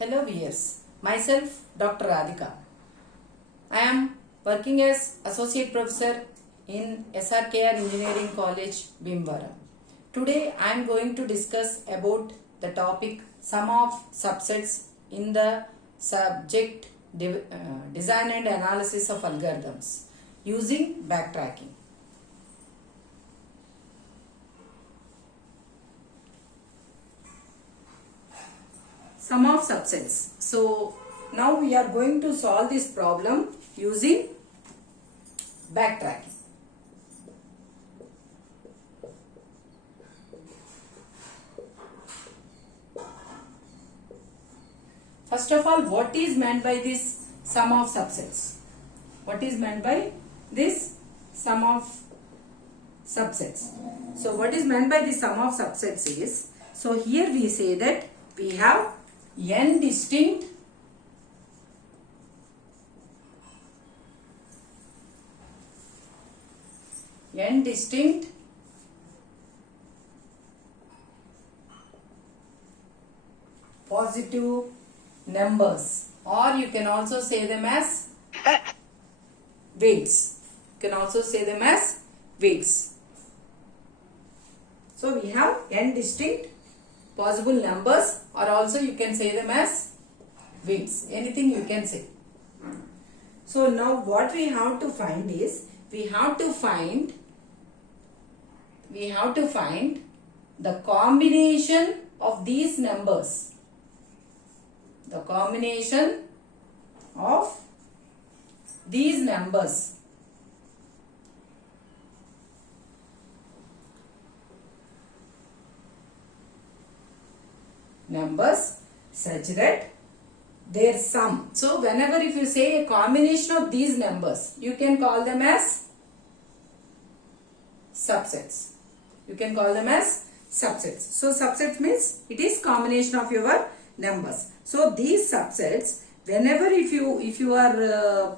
Hello viewers, myself Dr. Radhika. I am working as Associate Professor in SRKR Engineering College, Bhimwara. Today I am going to discuss about the topic sum of subsets in the subject design and analysis of algorithms using backtracking. Sum of subsets. So now we are going to solve this problem using backtracking. First of all, what is meant by this sum of subsets? What is meant by this sum of subsets? So what is meant by the sum of subsets is, so here we say that we have n distinct positive numbers, or you can also say them as weights. You can also say them as weights. So we have n distinct possible numbers, or also you can say them as weights. Anything you can say. So now what we have to find is, we have to find the combination of these numbers. The combination of these numbers such that their sum. So whenever if you say a combination of these numbers, you can call them as subsets. You can call them as subsets. So subsets means it is combination of your numbers. So these subsets, whenever if you are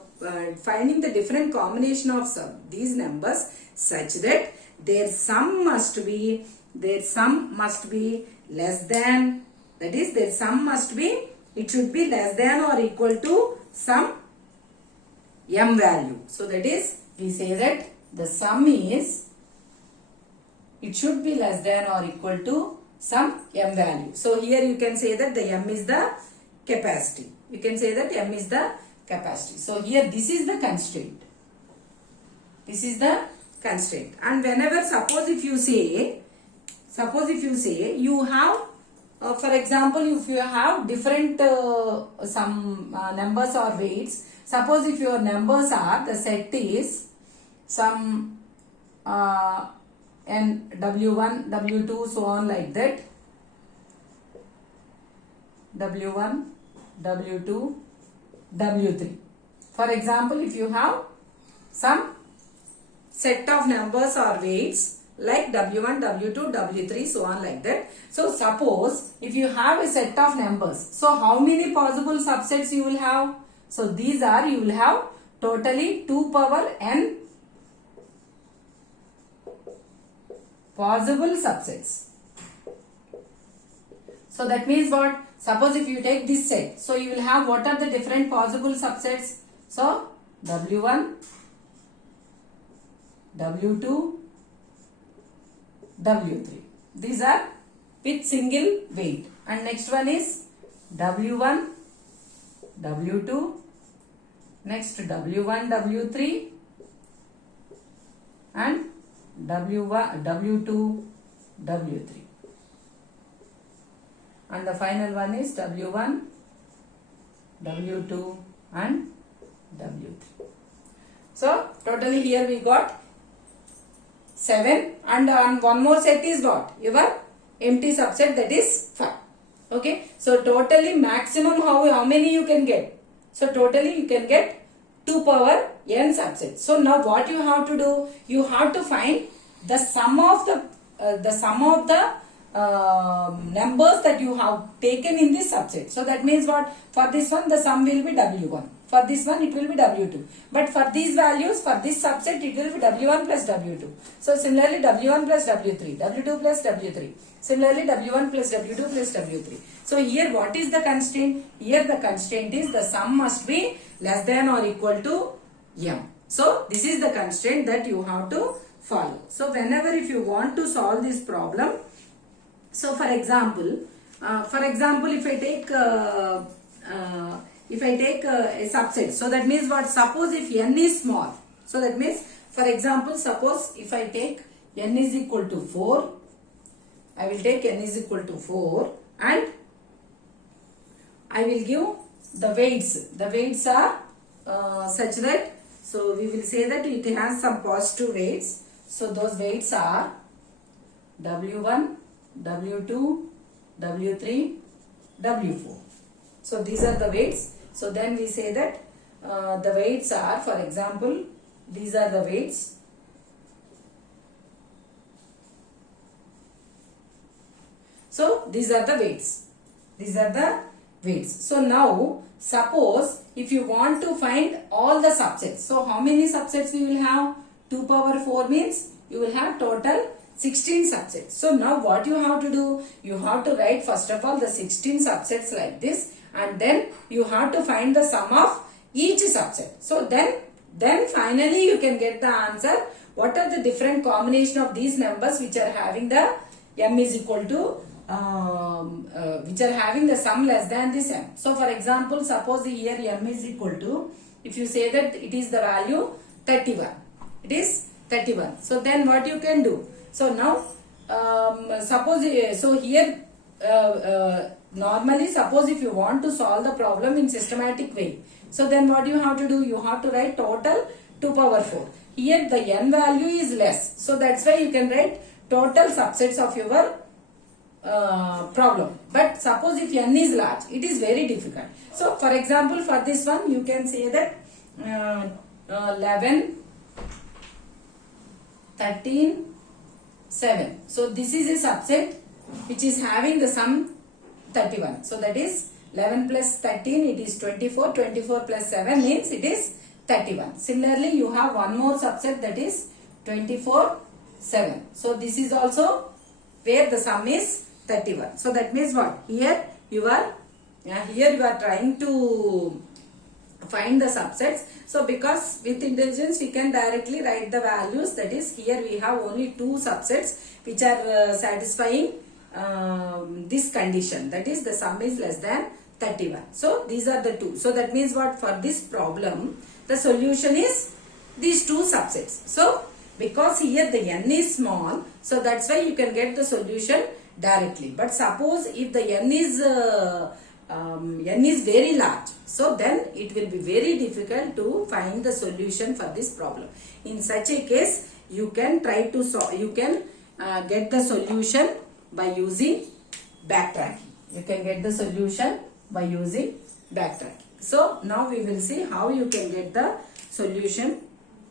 finding the different combination of these numbers such that their sum must be less than, that is their sum must be, it should be less than or equal to some m value. So that is, we say that the sum is, it should be less than or equal to some m value. So here you can say that the m is the capacity. You can say that m is the capacity. So here this is the constraint. This is the constraint. And whenever, suppose if you say you have, for example, if you have different some numbers or weights, suppose if your numbers are, the set is some n w1, w2, so on like that, w1, w2, w3. For example, if you have some set of numbers or weights like w1, w2, w3, so on like that. So suppose if you have a set of numbers, so how many possible subsets you will have? So these are, you will have totally 2 power n possible subsets. So that means what? Suppose if you take this set, so you will have, what are the different possible subsets? So w1, w2, w3. These are with single weight. And next one is w1, w2, next w1, w3, and w1, w2, w3. And the final one is w1, w2, and w3. So totally here we got 7, and one more set is what? Your empty subset, that is 5. Okay. So totally maximum how many you can get? So totally you can get 2 power n subsets. So now what you have to do? You have to find the sum of the numbers that you have taken in this subset. So that means what? For this one the sum will be W1. For this one it will be W2. But for these values, for this subset it will be W1 plus W2. So similarly W1 plus W3, W2 plus W3. Similarly W1 plus W2 plus W3. So here what is the constraint? Here the constraint is the sum must be less than or equal to M. So this is the constraint that you have to follow. So whenever if you want to solve this problem, so for example, if I take a subset, so that means what? Suppose if n is small, so that means, for example, suppose if I take n is equal to 4, I will take n is equal to 4 and I will give the weights. The weights are such that, so we will say that it has some positive weights. So those weights are W1, W2, W3, W4. So these are the weights. So then we say that the weights are, for example, these are the weights. So these are the weights. These are the weights. So now suppose if you want to find all the subsets. So how many subsets we will have? 2 power 4 means you will have total 16 subsets. So now what you have to do? You have to write first of all the 16 subsets like this, and then you have to find the sum of each subset. So then finally you can get the answer. What are the different combination of these numbers which are having the m is equal to which are having the sum less than this m. So for example, suppose here m is equal to, if you say that it is the value 31, it is 31. So then what you can do? So now suppose, so here normally suppose if you want to solve the problem in systematic way, so then what you have to do? You have to write total 2 power 4. Here the n value is less, so that's why you can write total subsets of your problem. But suppose if n is large, it is very difficult. So for example, for this one you can say that 11, 13, 7. So this is a subset which is having the sum 31. So that is 11 plus 13, it is 24. 24 plus 7 means it is 31. Similarly, you have one more subset, that is 24, 7. So this is also where the sum is 31. So that means what? Here you are trying to find the subsets. So because with intelligence we can directly write the values, that is here we have only 2 subsets which are satisfying this condition, that is the sum is less than 31. So these are the 2. So that means what? For this problem the solution is these 2 subsets. So because here the n is small, so that's why you can get the solution directly. But suppose if the n is very large, so then it will be very difficult to find the solution for this problem. In such a case, you can try to solve, you can get the solution by using backtracking. You can get the solution by using backtracking. So now we will see how you can get the solution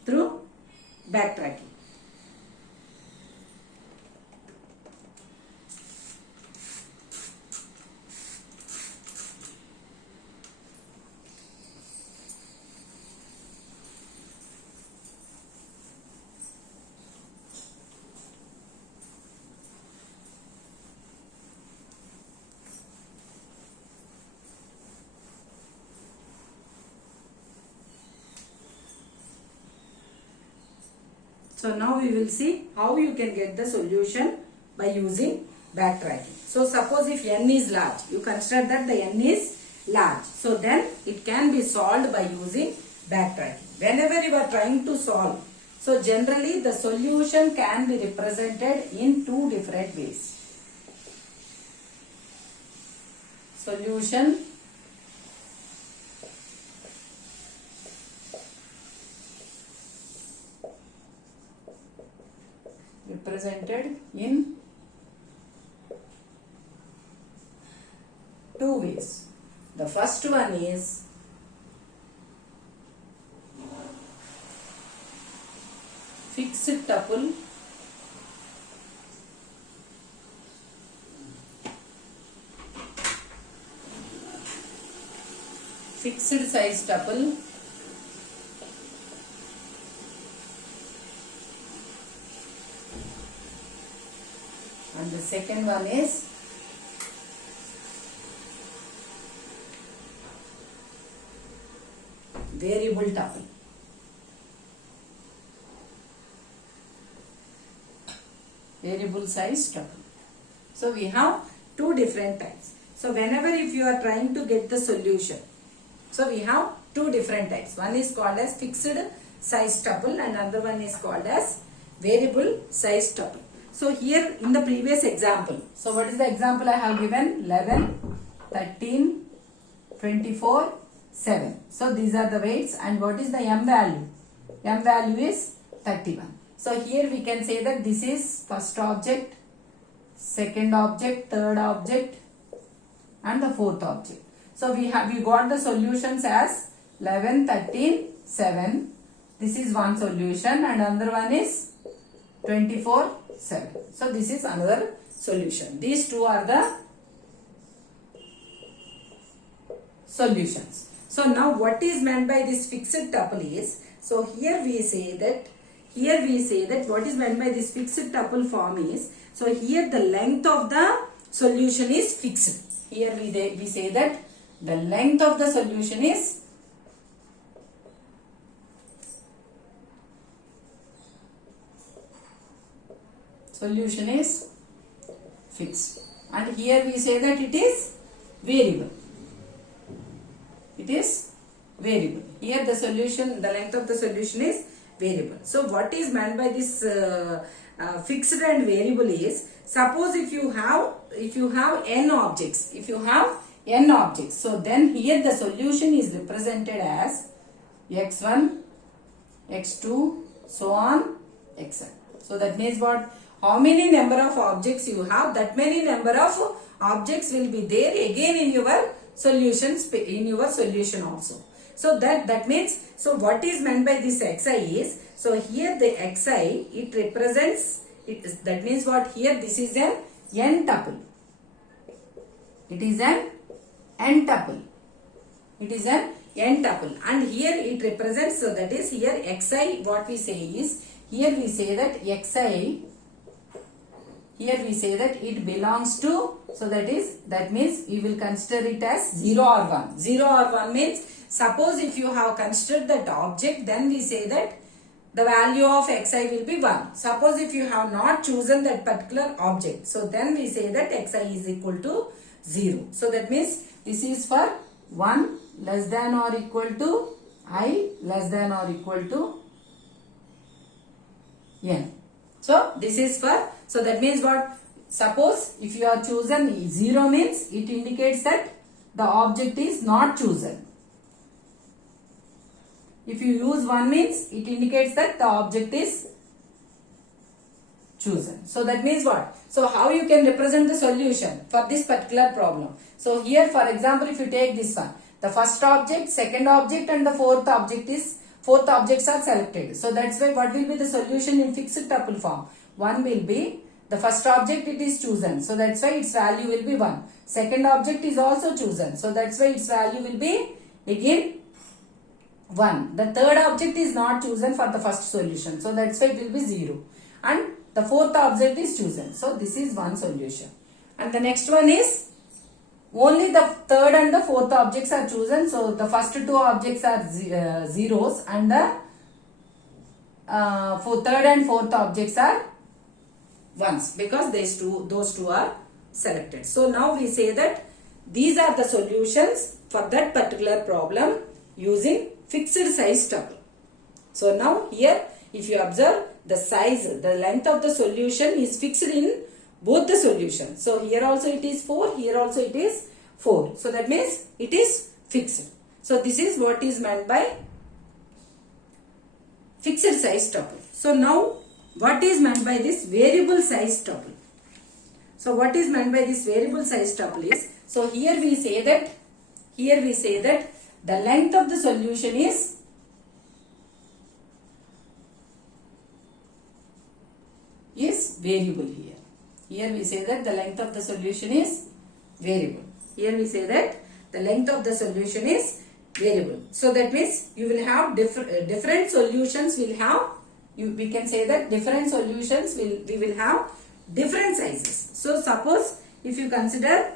through backtracking. So now we will see how you can get the solution by using backtracking. So suppose if n is large, you consider that the n is large. So then it can be solved by using backtracking. Whenever you are trying to solve, so generally the solution can be represented in 2 different ways. Solution represented in 2 ways. The first one is fixed tuple fixed size tuple and the second one is variable tuple. Variable size tuple. So we have two different types. So whenever if you are trying to get the solution, so we have two different types. One is called as fixed size tuple and another one is called as variable size tuple. So here in the previous example, so what is the example I have given? 11, 13, 24, 7. So these are the weights and what is the M value? M value is 31. So here we can say that this is first object, second object, third object and the fourth object. So we got the solutions as 11, 13, 7. This is one solution and another one is 24, 7. So this is another solution. These two are the solutions. So now what is meant by this fixed tuple is, so here we say that what is meant by this fixed tuple form is, so here the length of the solution is fixed. Here we say that the length of the solution is fixed and here we say that it is variable. It is variable. Here the solution, the length of the solution is variable. So what is meant by this fixed and variable is, suppose if you have n objects, so then here the solution is represented as x1, x2, so on, xn. So that means what? How many number of objects you have, that many number of objects will be there again in your solution also. So that means, so what is meant by this xi is, so here the xi, it represents, that means what? Here this is an n tuple. It is an n tuple. It is an n tuple and here it represents, so that is here xi, what we say is, here we say that xi, here we say that it belongs to, so that means we will consider it as 0 or 1. 0 or 1 means, suppose if you have considered that object, then we say that the value of xi will be 1. Suppose if you have not chosen that particular object, so then we say that xi is equal to 0. So that means this is for 1 less than or equal to I less than or equal to n. So this is for, so that means what? Suppose if you are chosen 0 means it indicates that the object is not chosen. If you use 1 means it indicates that the object is chosen. So that means what? So how you can represent the solution for this particular problem? So here for example if you take this one, the first object, second object and the fourth objects are selected. So that's why what will be the solution in fixed tuple form? 1 will be the first object, it is chosen. So that's why its value will be 1. Second object is also chosen. So that's why its value will be again 1. The third object is not chosen for the first solution. So that's why it will be 0. And the fourth object is chosen. So this is one solution. And the next one is only the third and the fourth objects are chosen. So the first two objects are zeros and the third and fourth objects are ones because those two are selected. So now we say that these are the solutions for that particular problem using fixed size tuple. So now here if you observe the size, the length of the solution is fixed in both the solutions. So here also it is 4, here also it is 4. So that means it is fixed. So this is what is meant by fixed size tuple. So now what is meant by this variable size tuple? So what is meant by this variable size tuple is, so here we say that the length of the solution is variable here. Here we say that the length of the solution is variable. Here we say that the length of the solution is variable. So that means you will have different solutions will have, we can say that different solutions we will have different sizes. So suppose if you consider,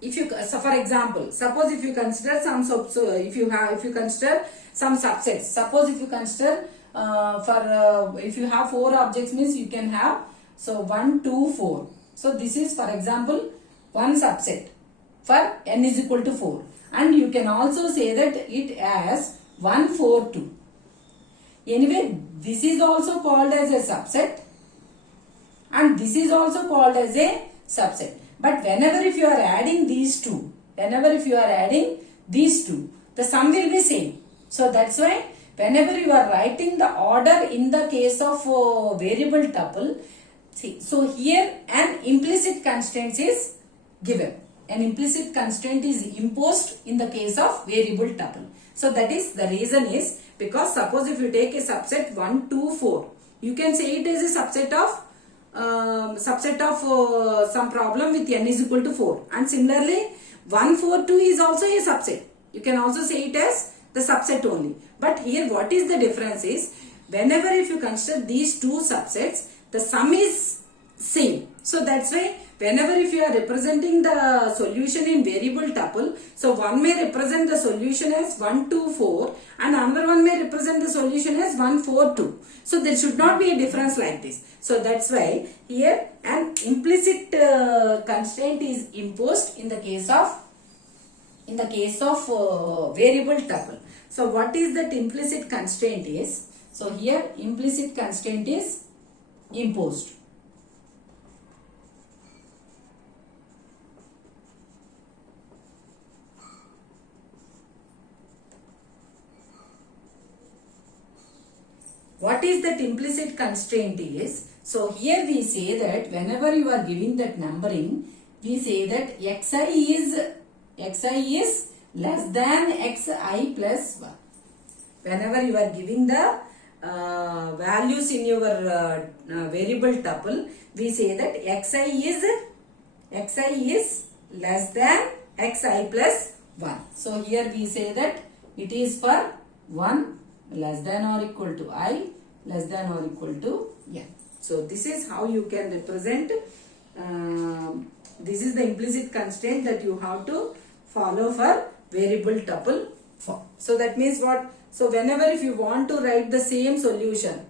so for example, suppose if you consider if you consider some subsets, suppose if you consider if you have 4 objects, means you can have, so 1 2 4. So this is, for example, one subset for n is equal to 4, and you can also say that it as 1 4 2. Anyway, this is also called as a subset and this is also called as a subset. But whenever if you are adding these two, the sum will be same. So that's why whenever you are writing the order in the case of variable tuple, see, so here an implicit constraint is given. An implicit constraint is imposed in the case of variable tuple. So that is the reason is because suppose if you take a subset 1 2 4, you can say it is a subset of some problem with n is equal to 4, and similarly 1 4 2 is also a subset. You can also say it as the subset only. But here what is the difference is, whenever if you consider these two subsets, the sum is same. So that's why whenever if you are representing the solution in variable tuple, so one may represent the solution as 1 2 4 and another one may represent the solution as 1 4 2. So there should not be a difference like this. So that's why here an implicit constraint is imposed in the case of variable tuple. So what is that implicit constraint is? So here implicit constraint is imposed. What is that implicit constraint is? So here we say that whenever you are giving that numbering, we say that xi is less than xi plus 1. Whenever you are giving the values in your variable tuple, we say that xi is less than xi plus 1. So here we say that it is for 1 less than or equal to I less than or equal to n. So this is how you can represent, this is the implicit constraint that you have to follow for variable tuple form. So that means what? So whenever if you want to write the same solution,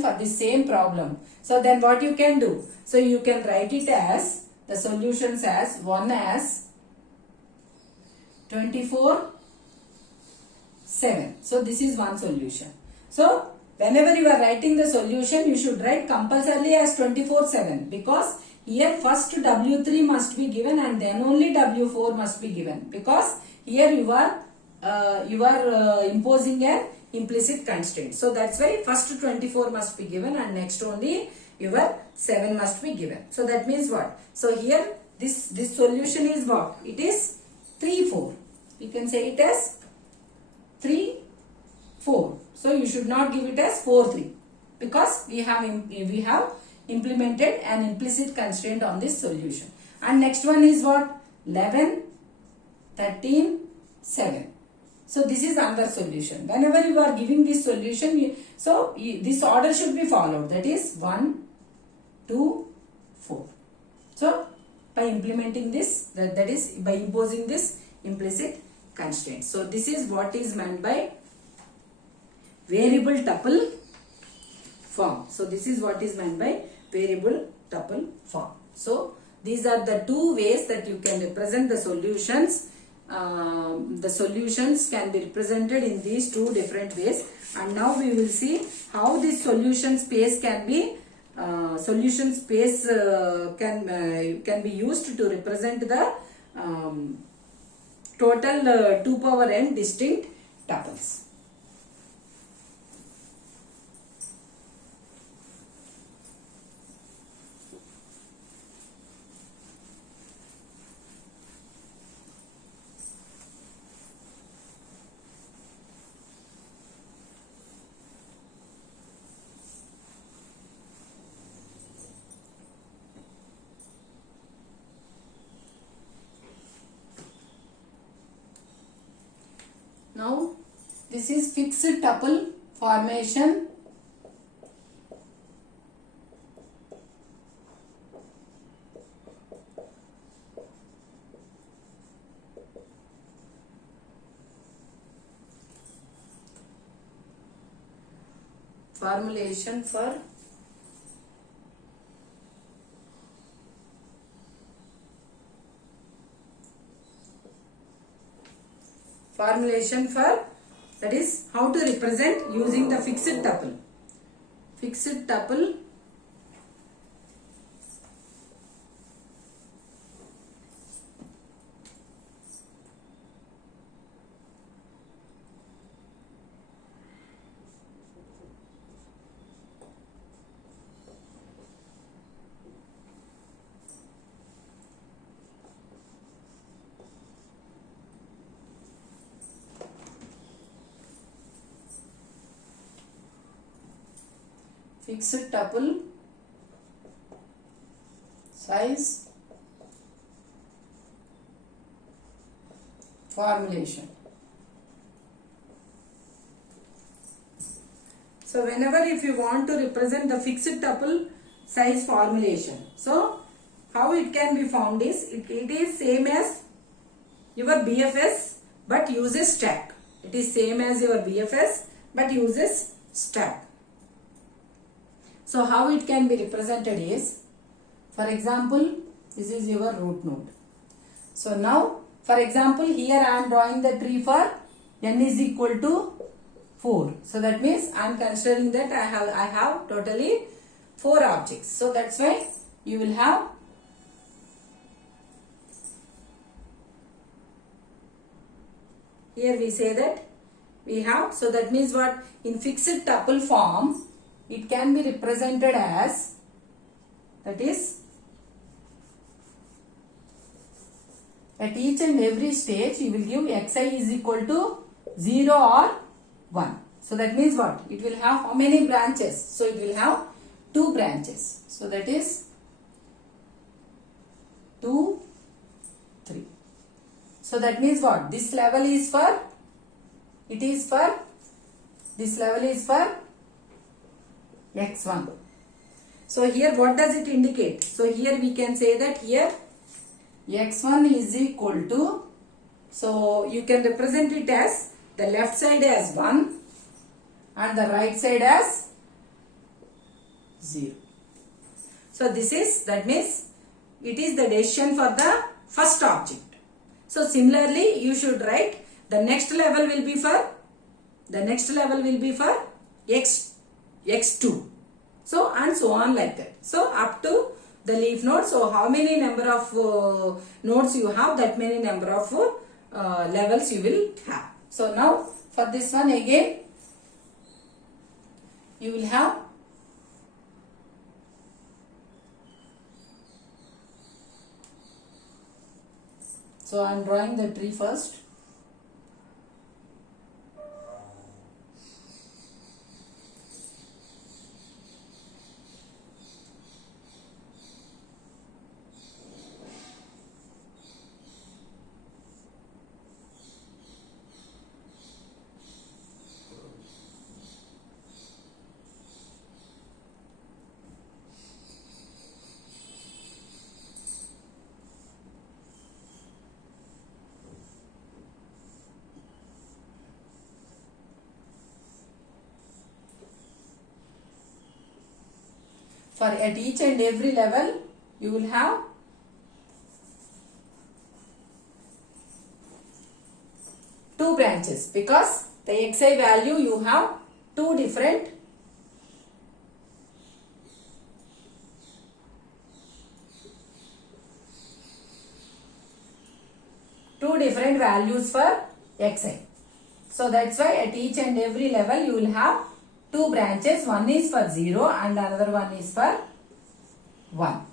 for the same problem, so then what you can do? So you can write it as the solutions as 1 as 24 7. So this is one solution. So whenever you are writing the solution, you should write compulsorily as 24 7, because here first W3 must be given and then only W4 must be given, because here you are imposing an implicit constraint. So that's why first 24 must be given and next only your 7 must be given. So that means what? So here this solution is what? It is 3 4. You can say it as 3 4. So you should not give it as 4 3, because we have implemented an implicit constraint on this solution. And next one is what? 11 13 7. So this is another solution. Whenever you are giving this solution, this order should be followed. That is 1 2 4. So by implementing this, that is by imposing this implicit constraint. So this is what is meant by variable tuple form. So this is what is meant by variable tuple form. So these are the two ways that you can represent the solutions. The solutions can be represented in these two different ways. And now we will see how this solution space can be can be used to represent the total 2 power n distinct tuples. Now this is fixed tuple formation. Formulation for that is how to represent using the fixed tuple. Fixed tuple size formulation. So whenever if you want to represent the fixed tuple size formulation, so how it can be found is it is same as your BFS but uses stack. It is same as your BFS but uses stack. So how it can be represented is, for example, this is your root node. So now, for example, here I am drawing the tree for n is equal to 4. So that means I am considering that I have totally 4 objects. So that's why you will have here we say that we have, so that means what, in fixed tuple form it can be represented as, that is, at each and every stage you will give xi is equal to 0 or 1. So that means what? It will have how many branches? So it will have 2 branches. So that is 2, 3. So that means what? This level is for, this level is for x1. So here what does it indicate? So here we can say that here x1 is equal to, so you can represent it as the left side as 1 and the right side as 0. So this is, that means it is the decision for the first object. So similarly you should write the next level will be for x2. So and so on like that. So up to the leaf node. So how many number of nodes you have, that many number of levels you will have. So now for this one again you will have so I am drawing the tree first. For at each and every level you will have two branches, because the xi value you have two different values for xi. So that's why at each and every level you will have two branches. One is for 0 and another one is for 1.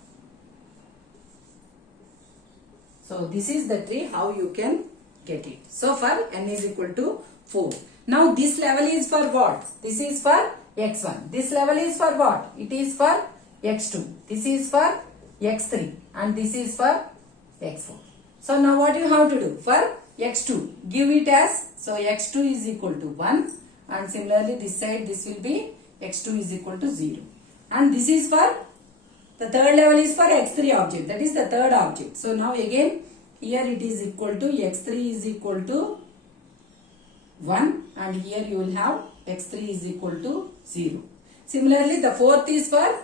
So this is the tree how you can get it. So for n is equal to 4. Now this level is for what? This is for x1. This level is for what? It is for x2. This is for x3 and this is for x4. So now what you have to do? For x2. Give it as, so x2 is equal to 1, and similarly this side this will be x2 is equal to 0. And this is for, the third level is for x3 object, that is the third object. So now again here it is equal to x3 is equal to 1, and here you will have x3 is equal to 0. Similarly the fourth is for,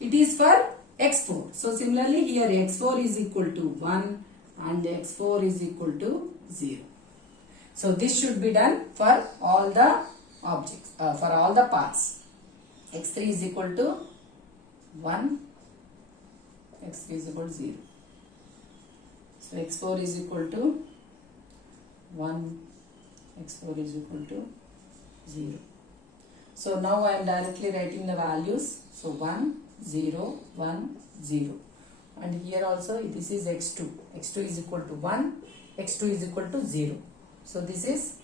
it is for x4. So similarly here x4 is equal to 1 and x4 is equal to 0. So this should be done for all the objects, for all the paths. x3 is equal to 1, x3 is equal to 0. So x4 is equal to 1, x4 is equal to 0. So now I am directly writing the values. So 1, 0, 1, 0. And here also this is x2. x2 is equal to 1, x2 is equal to 0. So this is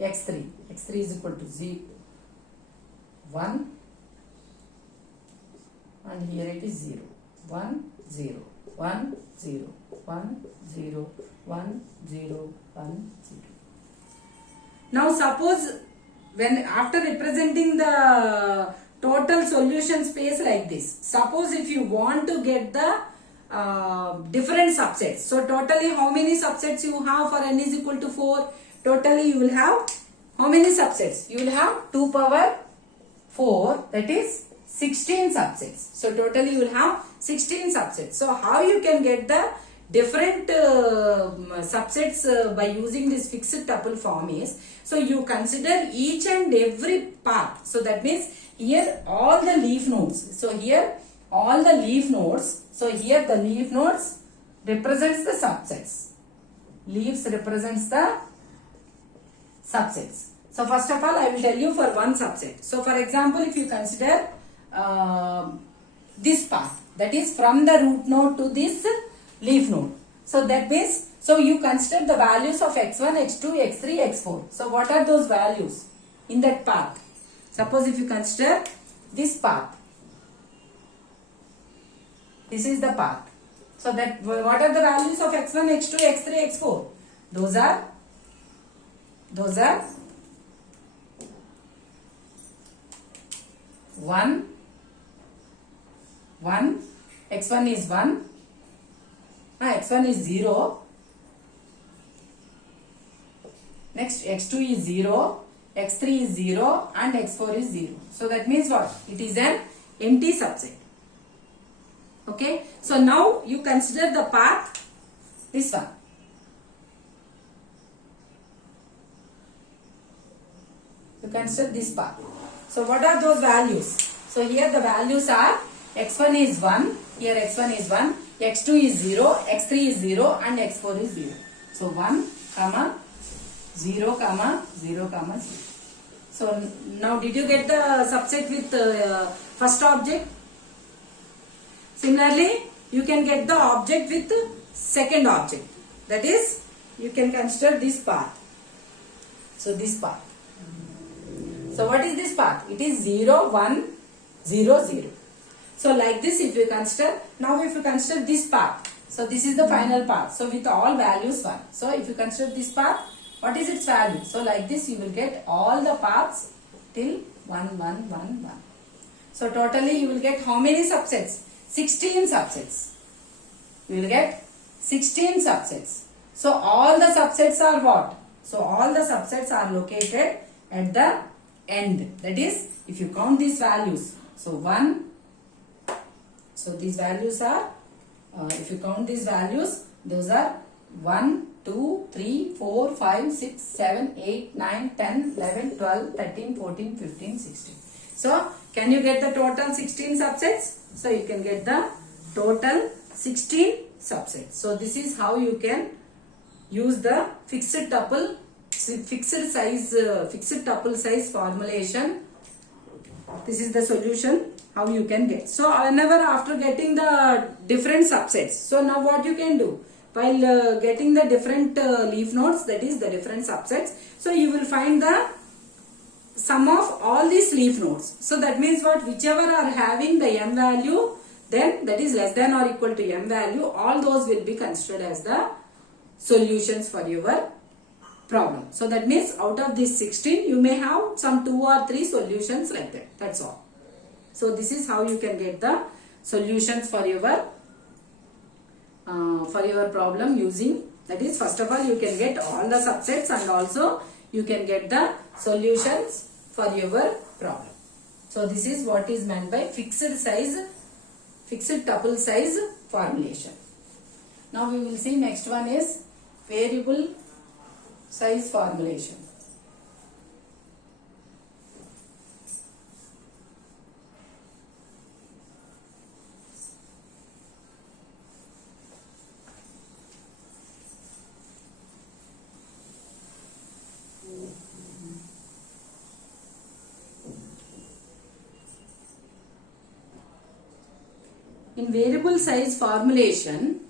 x3. x3 is equal to 0, 1, and here it is 0. 1, 0, 1, 0, 1, 0, 1, 0, 1, 0. Now suppose when after representing the total solution space like this, suppose if you want to get the different subsets. So totally how many subsets you have for n is equal to 4? Totally you will have how many subsets? You will have 2 power 4, that is 16 subsets. So totally you will have 16 subsets. So how you can get the different subsets by using this fixed tuple form is, so you consider each and every path. So that means here all the leaf nodes. So here all the leaf nodes. So here the leaf nodes represents the subsets. Leaves represents the subsets. So first of all I will tell you for one subset. So for example if you consider this path, that is from the root node to this leaf node. So that means, so you consider the values of x1, x2, x3, x4. So what are those values in that path? Suppose if you consider this path, this is the path. So that what are the values of x1, x2, x3, x4? Those are 1, 1, x1 is 1, x1 is 0, next x2 is 0, x3 is 0 and x4 is 0. So that means what? It is an empty subset. Okay. So now you consider the path, this one. You consider this path. So what are those values? So here the values are x1 is 1, here x1 is 1, x2 is 0, x3 is 0 and x4 is 0. So 1, 0, 0, 0. So now did you get the subset with first object? Similarly, you can get the object with second object. That is, you can consider this path. So this path. So what is this path? It is 0, 1, 0, 0. So like this if you consider, now if you consider this path, so this is the final path. So with all values 1. So if you consider this path, what is its value? So like this you will get all the paths till 1, 1, 1, 1. So totally you will get how many subsets? 16 subsets. You will get 16 subsets. So all the subsets are what? So all the subsets are located at the end. That is, if you count these values, so 1, so these values are, if you count these values, those are 1, 2, 3, 4, 5, 6, 7, 8, 9, 10, 11, 12, 13, 14, 15, 16. So can you get the total 16 subsets? So you can get the total 16 subsets. So this is how you can use the fixed tuple, fixed tuple size formulation. This is the solution how you can get. So whenever after getting the different subsets, so now what you can do? While getting the different leaf nodes, that is the different subsets, so you will find the sum of all these leaf nodes. So that means what? Whichever are having the m value, then that is less than or equal to m value, all those will be considered as the solutions for your problem. So that means out of this 16, you may have some 2 or 3 solutions like that. That's all. So this is how you can get the solutions for your problem using, that is, first of all you can get all the subsets and also you can get the solutions for your problem. So this is what is meant by fixed tuple size formulation. Now we will see next one is variable size formulation. In variable size formulation,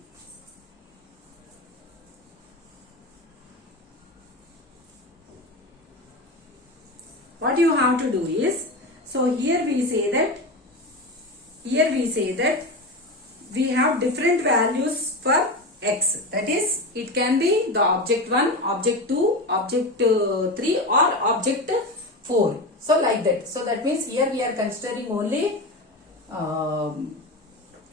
what you have to do is, so here we say that we have different values for x. That is, it can be the object 1, object 2, object 3 or object 4. So like that. So that means here we are considering only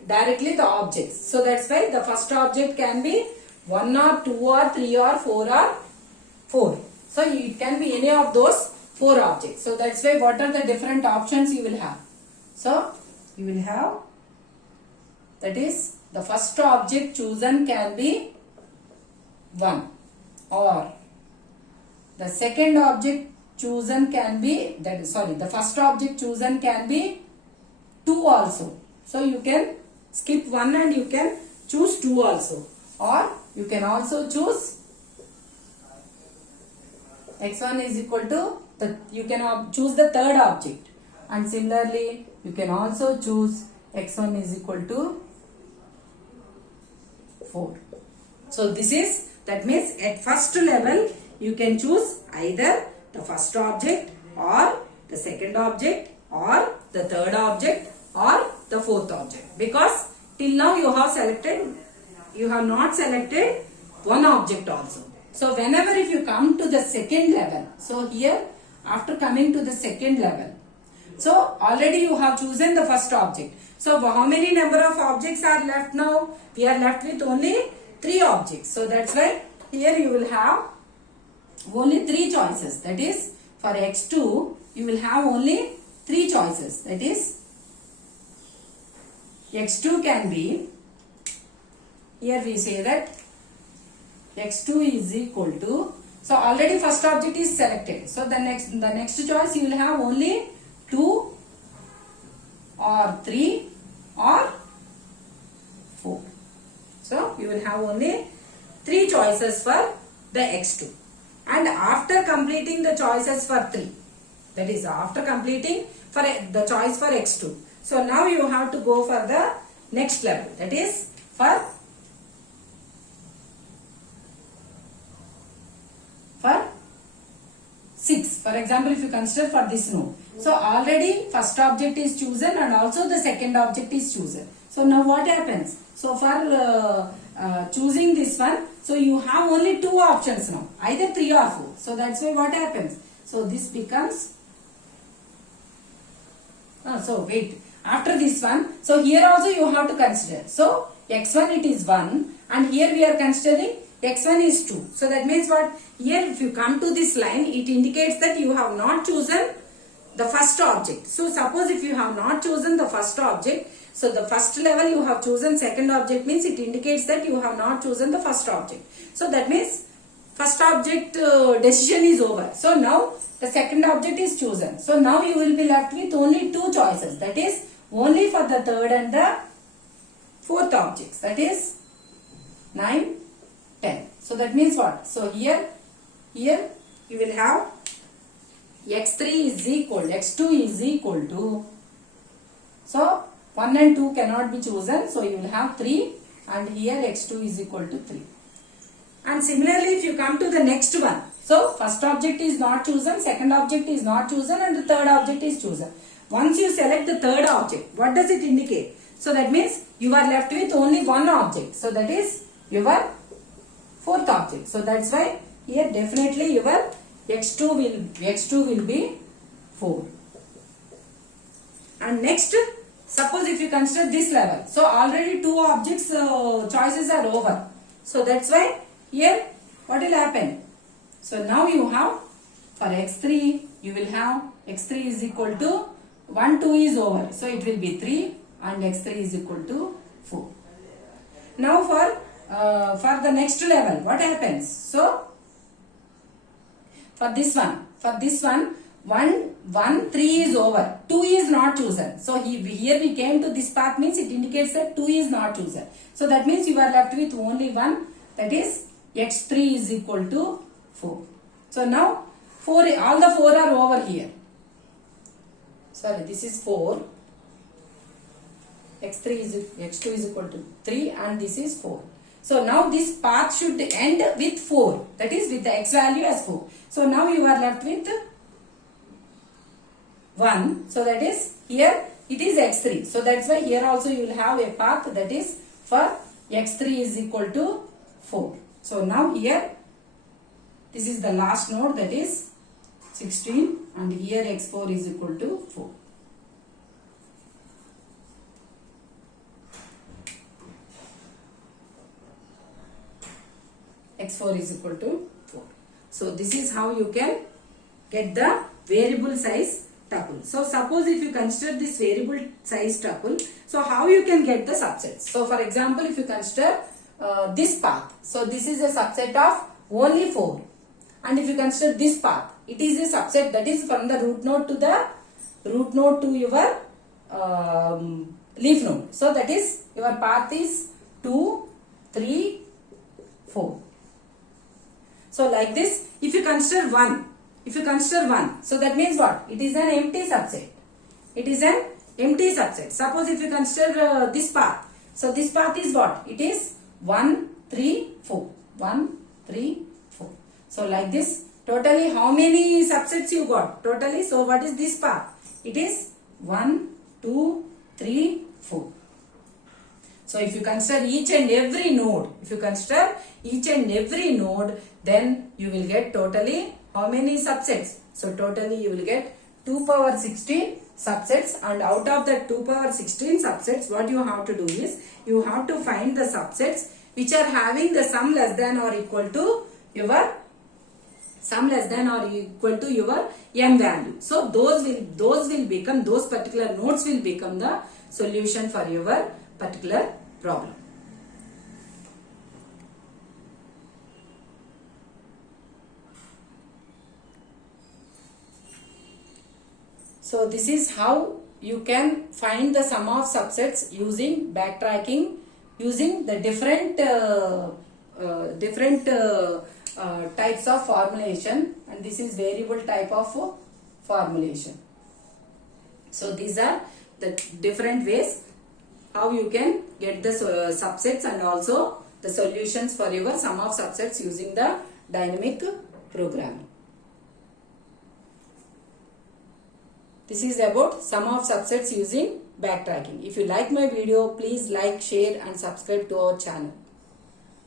directly the objects. So that's why the first object can be 1 or 2 or 3 or 4 or 4. So it can be any of those 4 objects. So that's why what are the different options you will have. So you will have, that is, the first object chosen can be 1, or the second object chosen can be, the first object chosen can be 2 also. So you can skip 1 and you can choose 2 also, or you can also choose x1 is equal to you can choose the third object, and similarly you can also choose x1 is equal to 4. So this is, that means at first level you can choose either the first object or the second object or the third object or the fourth object, because till now you have not selected one object also. So whenever if you come to the second level, so here after coming to the second level, so already you have chosen the first object. So how many number of objects are left now? We are left with only 3 objects. So that's why here you will have only 3 choices. That is, for x2 you will have only 3 choices. That is, x2 can be, here we say that x2 is equal to, so already first object is selected. So the next choice you will have only 2 or 3 or 4. So you will have only 3 choices for the x2. And after completing the choices for 3, that is after completing for the choice for x2, so now you have to go for the next level, that is for 6. For example, if you consider for this node, so already first object is chosen and also the second object is chosen. So now what happens? So for choosing this one, so you have only 2 options now, either 3 or 4. So that's why what happens? So this becomes, so wait, after this one, so here also you have to consider. So x1 it is 1 and here we are considering x1 is 2. So that means what? Here if you come to this line, it indicates that you have not chosen the first object. So suppose if you have not chosen the first object, so the first level you have chosen second object means it indicates that you have not chosen the first object. So that means first object decision is over. So now the second object is chosen. So now you will be left with only 2 choices. That is only for the third and the fourth objects. That is 9, 10. So that means what? So here you will have x3 is equal, x2 is equal to, so 1 and 2 cannot be chosen, so you will have 3 and here x2 is equal to 3. And similarly if you come to the next one, so first object is not chosen, second object is not chosen and the third object is chosen. Once you select the third object, what does it indicate? So that means you are left with only one object. So that is your fourth object. So that's why here definitely your x2 will be 4. And next, suppose if you consider this level, so already 2 objects choices are over. So that's why here what will happen? So now you have for x3 you will have x3 is equal to 1 2 is over, so it will be 3 and x3 is equal to 4. Now for the next level what happens? So for this one 1 3 is over, 2 is not chosen. So here we came to this path, means it indicates that 2 is not chosen. So that means you are left with only one, that is x3 is equal to 4. So now all the 4 are over here. Sorry, this is 4. x2 is equal to 3 and this is 4. So now this path should end with 4, that is with the x value as 4. So now you are left with 1. So that is here it is x3. So that's why here also you will have a path that is for x3 is equal to 4. So now here this is the last node, that is 16, and here x4 is equal to 4. x4 is equal to 4. So this is how you can get the variable size tuple. So suppose if you consider this variable size tuple, so how you can get the subsets? So for example, if you consider this path, so this is a subset of only 4, and if you consider this path, it is a subset that is from the root node to your leaf node. So that is your path is 2 3 4. So like this, if you consider 1, so that means what? It is an empty subset. It is an empty subset. Suppose if you consider this path, so this path is what? It is 1 3 4. 1 3 4. So like this, totally how many subsets you got? Totally, so what is this path? It is 1 2 3 4. So if you consider each and every node, then you will get totally how many subsets? So totally you will get 2 power 16 subsets, and out of that 2 power 16 subsets, what you have to do is, you have to find the subsets which are having the sum less than or equal to your m value. So those particular nodes will become the solution for your particular problem. So this is how you can find the sum of subsets using backtracking, using the different types of formulation, and this is variable type of formulation. So these are the different ways how you can get the subsets and also the solutions for your sum of subsets using the dynamic programming. This is about sum of subsets using backtracking. If you like my video, please like, share and subscribe to our channel.